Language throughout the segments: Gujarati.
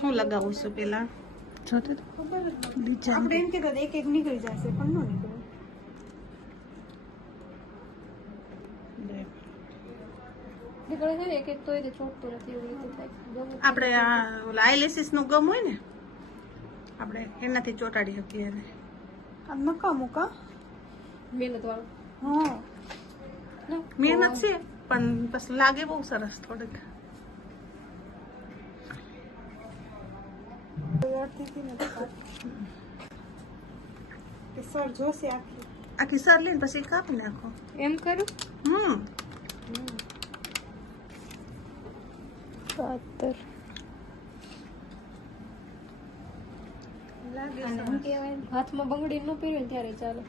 હું લગાવું છું પેલા જોતે તો ખબર જ નથી. ડિઝાઇન આપણે એમ કહેતા હતા એક એક નીકળી જશે પણ ન નીકળે. નીકળે છે ને એક એક તો એ ચોટતું નથી એવી રીતે થાય. આપણે આ આઈલેસીસ નું ગમ હોય ને આપણે એનાથી ચોટાડી શકીએ એને. આ નકા મુકા. મહેનત વાળું. હા. મહેનત છે પણ પછી લાગે બહુ સરસ થોડીક. સર જોશે આખી. આખી સર લઈને પછી કાપી નાખો. એમ કરું પાતર લાગે આને સરસ. શું કહેવાય હાથમાં બંગડી ન પહેર્યું ને ત્યારે ચાલે.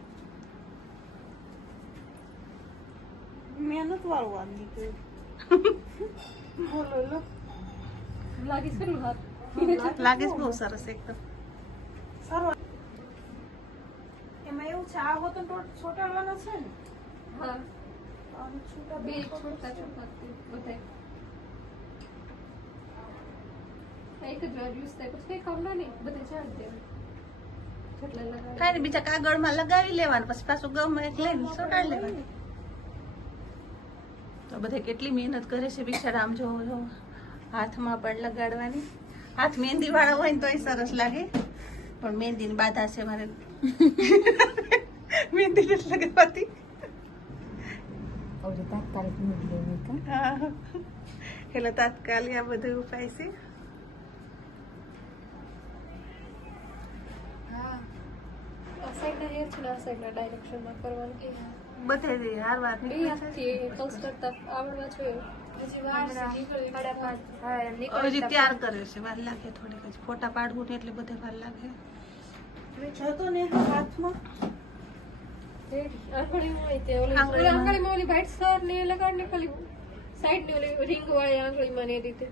મહેનત વાળું આ નીકળ્યું. બોલો લો. લાગી છે ને હાથ. લાગે છે બહુ સરસ એકદમ. સારું. એમાં એવું છે આ હોતો છોટાડવાનો છે ને. હા આમ છૂટા બે છોટા છોટા બધાય એક જ વાર યુઝ થાય પછી કઈ કામ ના નહીં બધે ચાલી દેવું જેટલા લગાવે કાંઈ નહીં, બીજા કાગળમાં લગાવી લેવાનું પછી પાછું ગમ એક લઈને ચોટાડી લેવાનું. તો બધે કેટલી મહેનત કરે છે બિચારા. આમ જો હાથમાં પણ લગાડવાની. હાથ મહેંદી વાળા હોય ને તોય સરસ લાગે પણ મહેંદીની બાધા છે મારે. મહેંદી નથી લગાવતી. હા. એટલે તાત્કાલિક આ બધું ઉપાય છે. આ સાઈડના હેર છે ને આ સાઈડના ડાયરેક્શનમાં કરવાનું બધે હાર વાર બે હાથથી પલ્સ કરતા આવડવા જોઈએ. હજી વાર છે હજી તૈયાર કરે છે વાર લાગે થોડીક જ. ફોટા પાડવું ને એટલે બધે વાર લાગે. જતો ને હાથમાં. આંગળીમાં હોય તે ઓલી આંગળીમાં. આંગળીમાં ઓલી વ્હાઈટ સ્ટાર ને લગાડ ને ખાલી સાઈડ ની ઓલી રિંગ વાળી આંગળીમાં ને એ રીતે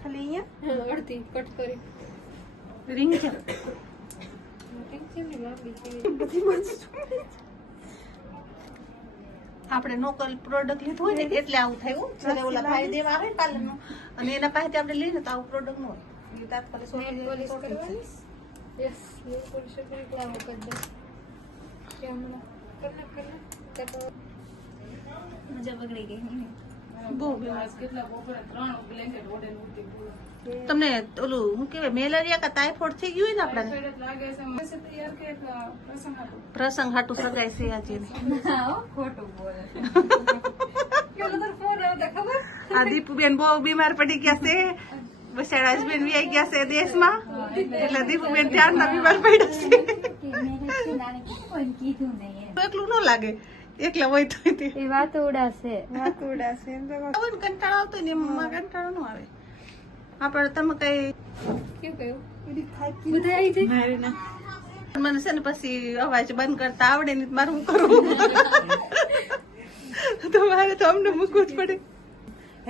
ખાલી અહીંયા હા, અડધી કટ કરી રિંગ છે. રિંગ છે ને લાંબી છે. બધી બાજુ. આપણે લોકલ પ્રોડક્ટ લીધું હોય ને એટલે આવું થયું. જ્યારે ઓલા ભાઈ દેવા આવે પાર્લર નું અને એના પાસેથી આપણે લઈએ ને તો આવું પ્રોડક્ટ ન હોય. એ તાત્કાલિક નેલ પોલિશ કરવાની. યસ નેલ પોલિશ કરી ક્લાવ કરી દે કેમના કરના મજા બગડી ગઈ. બહુ બીમાર. તમને ઓલું શું કહેવાય મેલેરિયા કે ટાઇફોઇડ થઈ ગયું હોય ને આપણે પ્રસંગ હાટું સગાઈ છે આજે. આ દીપુબેન બહુ બીમાર પડી ગયા છે. બસાડા હસબેન્ડ વ્યાઈ ગયા છે દેશમાં એટલે દીપુબેન ત્યારના બીમાર પડ્યા છે. એકલું ન લાગે એકલા હોય તો એ વાત ઉડાશે વાત ઉડાશે એમ તો કંટાળો આવતો ને એમાં કંટાળો ન આવે. આપણે તમે કઈ કેવું કયું બધી થાકી બધા આવી જાય મારે ના. મને છે ને પછી અવાજ બંધ કરતા આવડે નહીં તો મારે શું કરવું. તો મારે તો અમને મૂકવું જ પડે.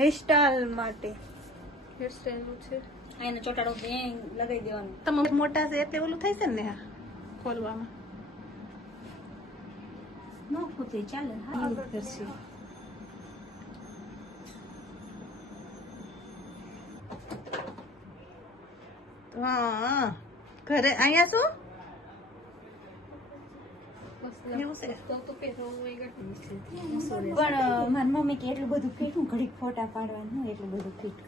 હેરસ્ટાઈલ માટે હેર સ્ટાઈલ નું છે એને ચોટાડો બેંગ લગાવી દેવાનું. તમે મોટા છે એટલે ઓલું થાય છે ને આ ખોલવામાં. ન ખૂતે ચાલે હા કરશે. હા ઘરે અહીંયા શું એવું છે? તો પહેરો હોય ગયું પણ મારી મમ્મી કે એટલું બધું ફીટ હું ઘડીક ફોટા પાડવાનું એટલું બધું ફીટ